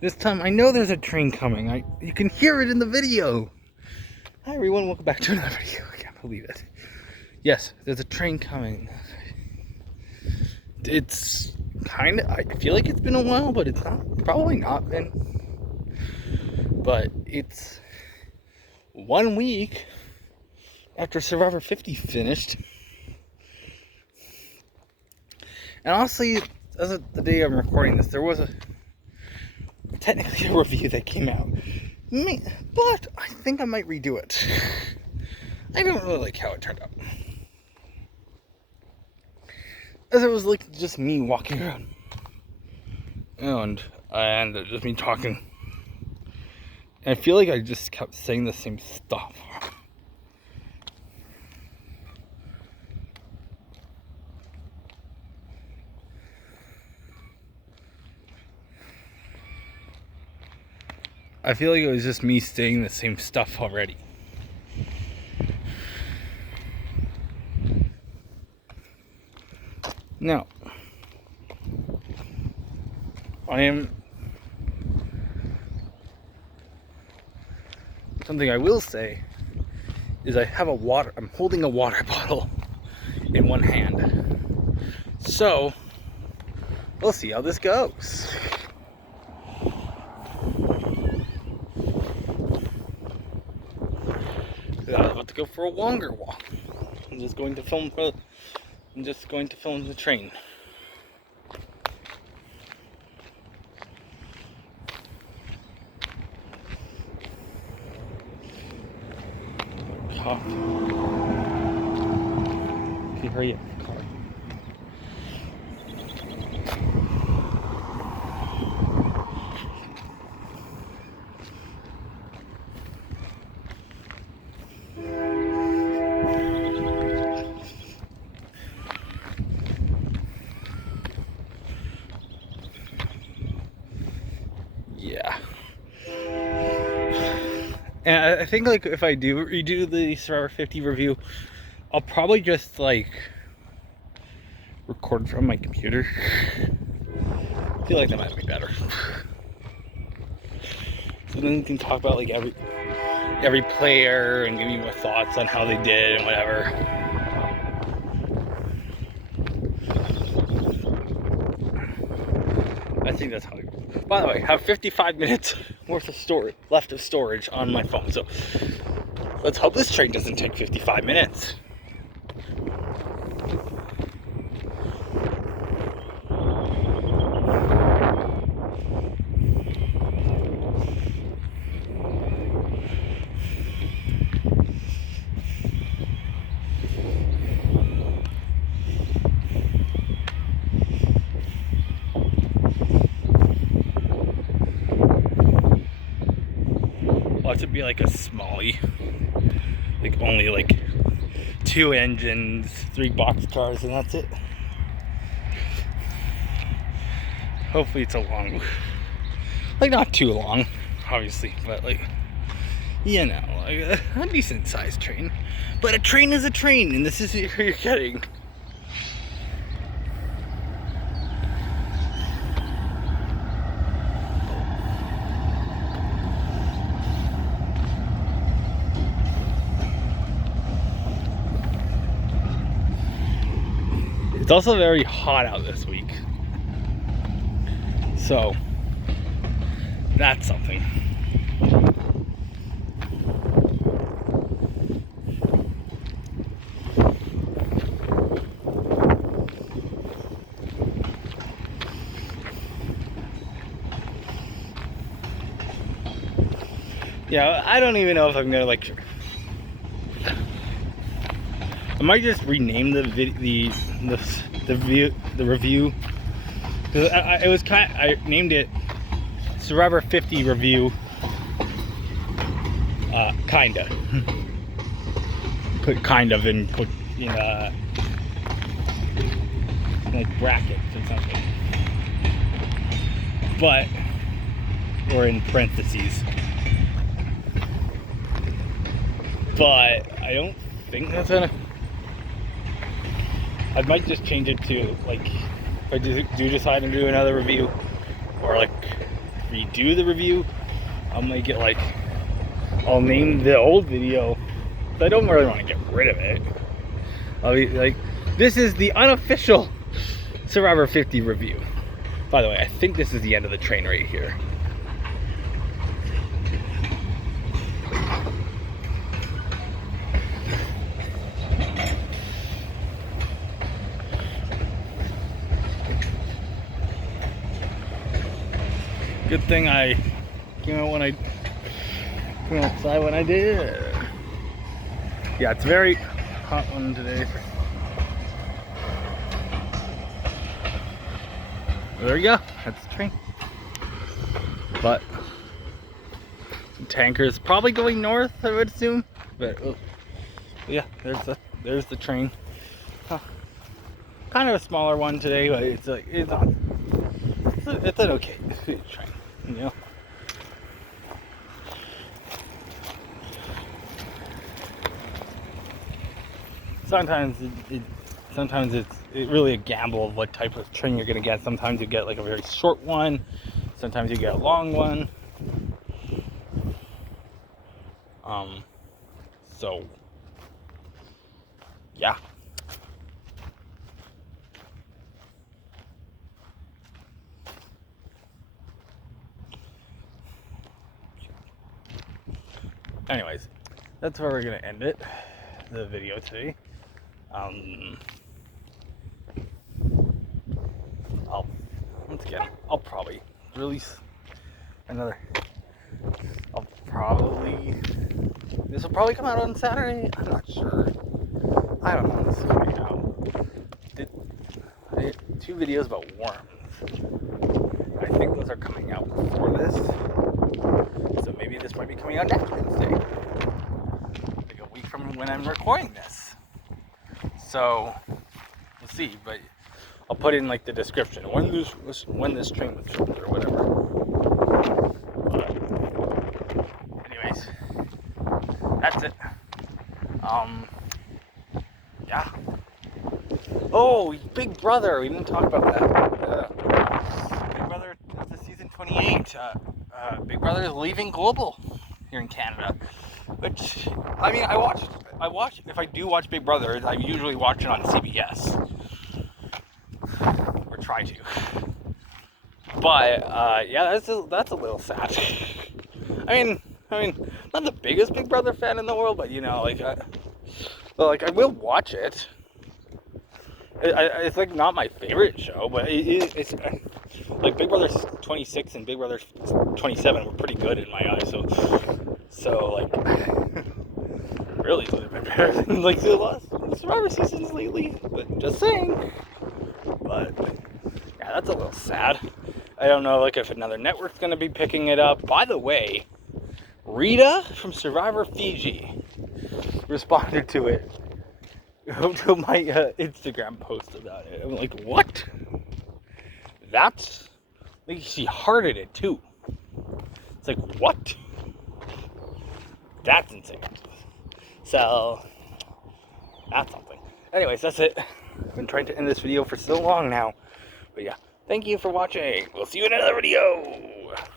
This time I know there's a train coming. You can hear it in the video. Hi everyone, welcome back to another video. I can't believe it. Yes, there's a train coming. It's kind of, I feel like it's been a while, but it's not, probably not been. But it's 1 week after Survivor 50 finished. And honestly, as of the day I'm recording this, there was technically a review that came out. But I think I might redo it. I don't really like how it turned out. As it was like just me walking around. And just me talking. And I feel like I just kept saying the same stuff. I feel like it was just me saying the same stuff already. Now, something I will say is I'm holding a water bottle in one hand. So, we'll see how this goes. I'm about to go for a longer walk. I'm just going to film the train. Coffee. Okay, hurry up, car. Yeah. And I think like if I do redo the Survivor 50 review, I'll probably just like record from my computer. I feel like that might be better. So then you can talk about like every player and give me my thoughts on how they did and whatever. I think that's how it goes. By the way, I have 55 minutes worth of storage on my phone. So let's hope this train doesn't take 55 minutes. Well, it would be like a smallie, like only like 2 engines, 3 boxcars, and that's it. Hopefully it's a long, like not too long, obviously, but like, you know, like a decent sized train. But a train is a train, and this is what you're getting. It's also very hot out this week. So, that's something. Yeah, I don't even know if I'm gonna like. I might just rename the review. I named it Survivor 50 review. Kinda. Put kind of in like brackets or something. But or in parentheses. But I don't think that's gonna. I might just change it to like if I do decide to do another review, or like redo the review, I'll make it like, I'll name the old video, but I don't really want to get rid of it. I'll be like, this is the unofficial Survivor 50 review. By the way, I think this is the end of the train right here. Good thing I came outside when I did. Yeah, it's a very hot one today. There you go. That's the train. But the tanker's probably going north, I would assume. But yeah, there's the train. Kind of a smaller one today, but it's an okay train, you know. Sometimes it's really a gamble of what type of train you're gonna get. Sometimes you get like a very short one. Sometimes you get a long one. So yeah. Anyways, that's where we're gonna end it, the video today. I'll probably release another. This will probably come out on Saturday. I'm not sure. I don't know when this is coming out. I did 2 videos about worms. I think those are coming out before this. So maybe this might be coming out next Wednesday. Like a week from when I'm recording this. So we'll see, but I'll put in like the description when this train was filmed or whatever. But anyways, that's it. Yeah. Oh, Big Brother. We didn't talk about that. Big Brother, this is season 28. Big Brother is leaving global here in Canada. Which, I mean, I watch, if I do watch Big Brother, I usually watch it on CBS. Or try to. But, yeah, that's a little sad. I mean, not the biggest Big Brother fan in the world, but, you know, like I will watch it. It's like not my favorite show, but it's like Big Brother 26 and Big Brother 27 were pretty good in my eyes. So like really better than like the last Survivor seasons lately. But just saying. But yeah, that's a little sad. I don't know like if another network's gonna be picking it up. By the way, Rita from Survivor Fiji responded to it. To my Instagram post about it. I'm like, what? That's like she hearted it too. It's like, what? That's insane. So that's something. Anyways, that's it. I've been trying to end this video for so long now. But yeah, thank you for watching. We'll see you in another video.